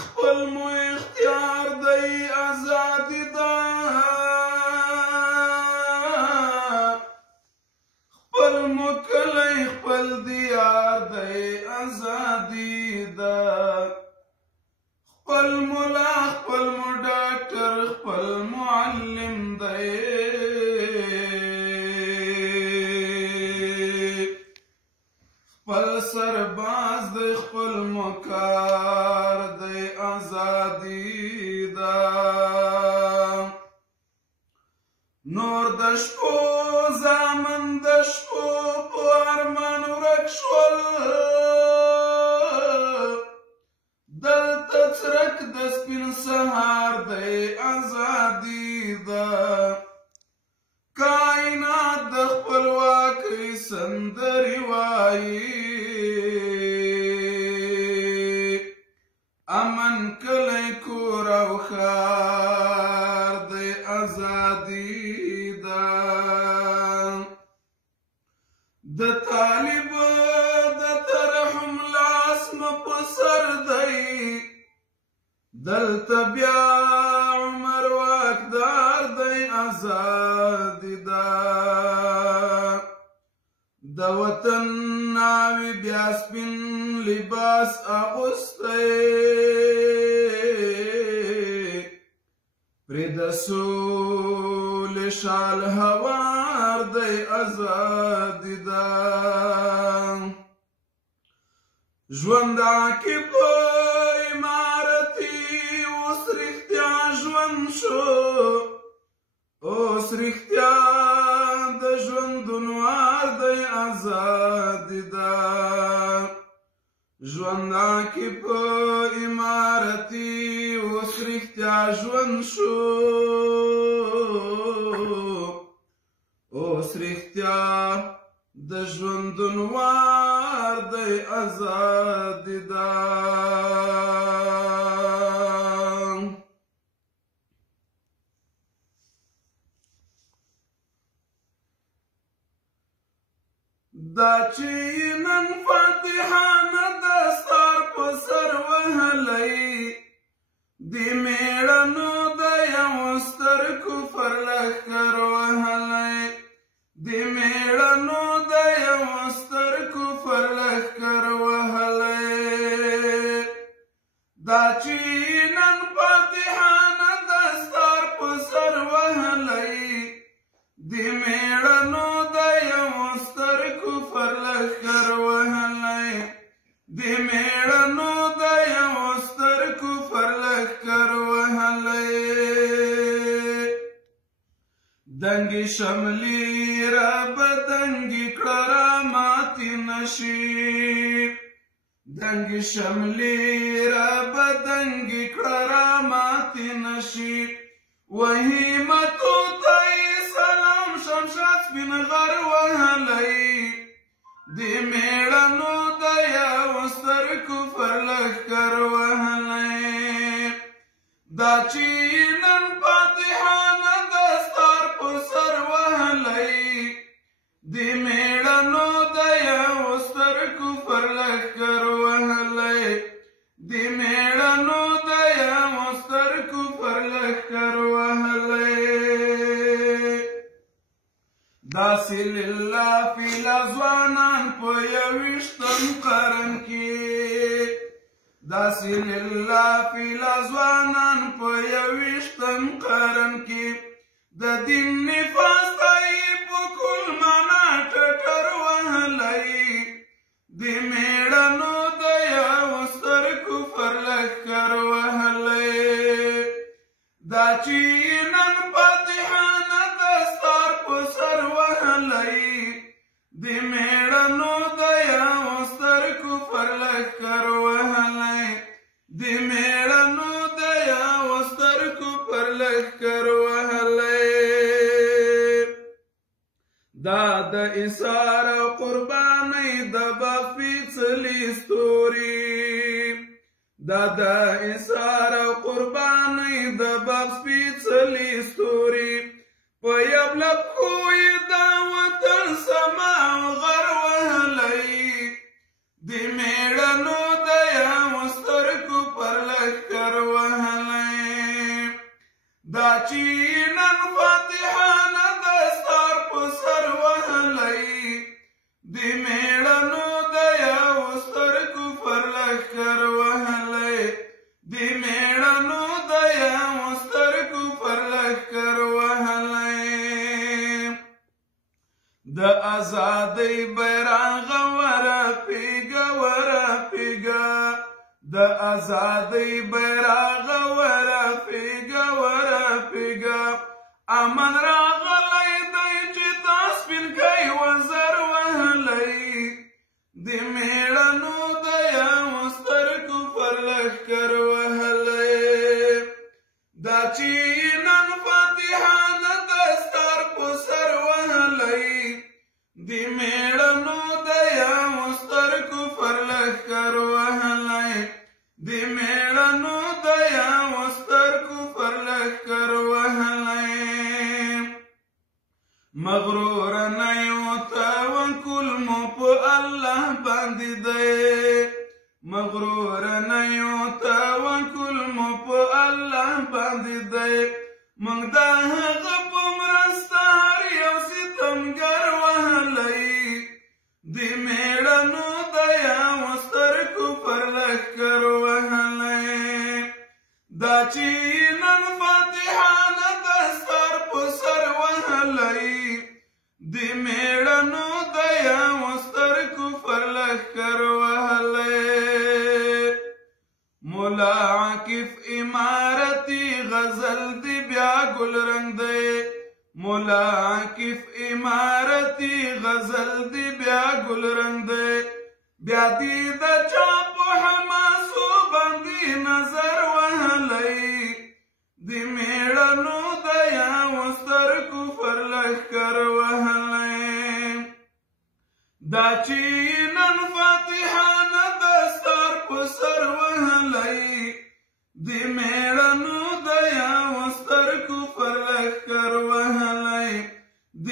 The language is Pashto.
خپل مو اختیار دی ازادي ده خپل مو کلی خپل دیار دی ازادي ده خپل ملا خپل مو ډاکټر خپل معلم دی خپل سرباز دی خپل مکار دی ازادي ده نور د شپو زامن د شپو په ارمان ورک شول دلته څرک د سپین سهار دی ازادي ده کائنات د خپلواکۍ سندرې وایي امن کلی کور او ښار دی ازادي ده د طالب د ترحم لاس مه په سر دی دلته بیا عمر واکدار دی ازادي ده د وطن ناوې بیا سپین لباس اغوستی پرې د سولې شال هوار دی ازادي ده ژوند عاقب عمارتي اوس رښتیا ژوند شو اوس رښتیا د ژوندون وار دی ازادي ده ژوند عاقب عمارتي اوس رښتیا ژوند شو اوس رښتیا د ژوندون وار دی ازادي ده دا چې نن فاتحانه دستار په سر وهلی د میړنو د یو ستر کفر لښکر وهلی د میړنو د یو ستر کفر لښکر وهلی دا چې نن فاتحانه دستار په سر وهلی د میړنو د یو ستر کفر لښکر وهلی د میړنو د یو ستر کفر لښکر وهلی دنګې شملې را بدنګې کړه را ماتې نشي دنګې شملې را بدنګې کړه را ماتې نشي وهیمتو ته سلام شمشاد سپین غر وهلی د میړنو د یو ستر کفر لښکر وهلی دا چې نن فاتحانه دستار په سر وهلی د میړنو د یو ستر کفر لښکر وهلی د میړنو د یو ستر کفر لښکر وهلی داسې لله فیله ځوانان په یویشتم قرن کې داسې لله فیله ځوانان په یویشتم قرن کې د دین نفاس ته یې په کل معنا ټټر وهلی د میړنو د یو ستر کفر لښکر وهلی دا چې نن فاتحانه دستار په سر وهلی د میړنو د یو ستر کفر لښکر وهلی د میړنو د یو ستر کفر لښکر وهلی دا د ایثار او قربانۍ د باب پیڅلي ستوري دا د ایثار او قربانۍ د باب پیڅلي ستوري په یو لپښو یې دا وطن سما او غر وهلی د میړنو د یو ستر کفر لښکر لښکر وهلی دا چې نن فاتحانه دستار په سر وهلی د میړنو د یو ستر کفر لښکر وهلی د میړنو د یو ستر کفر لښکر وهلی د ازادۍ بیرغ ورپېږه ورپېږه د ازادۍ بیرغ ورپېږه ورپېږه امن راغلی دی چې تا سپینکی وزر وهلی د میړنو د یو ستر کفر لښکر وهلی دا چې نن فاتحانه دستار په سر وهلی د میړنو د یو ستر کفر لښکر وهلی د میړنو د یو ستر کفر لښکر وهلی مغرور نه یو توکل مو په الله باندې دی مغرور نه یو توکل مو په الله باندې دی موږ د هغه په مرسته هر یو ستمګر وهلی د میړنو د یو ستر کفر لښکر وهلی دا چې نن فاتحانه دستار په سر وهلی د میړنو د یو ستر کفر لښکر وهلی مولا عاکف امارتي غزل دی بیا ګل رنګ دی مولا عاکف امارتي غزل دی بیا ګل رنګ دی بیا دی د چا په حماسو باندې نظر وهلی د میړنو د یو ستر کفر لښکر وهلی دا چې نن فاتحانه دستار په سر وهلی د میړنو د یو ستر کفر لښکر وهلی د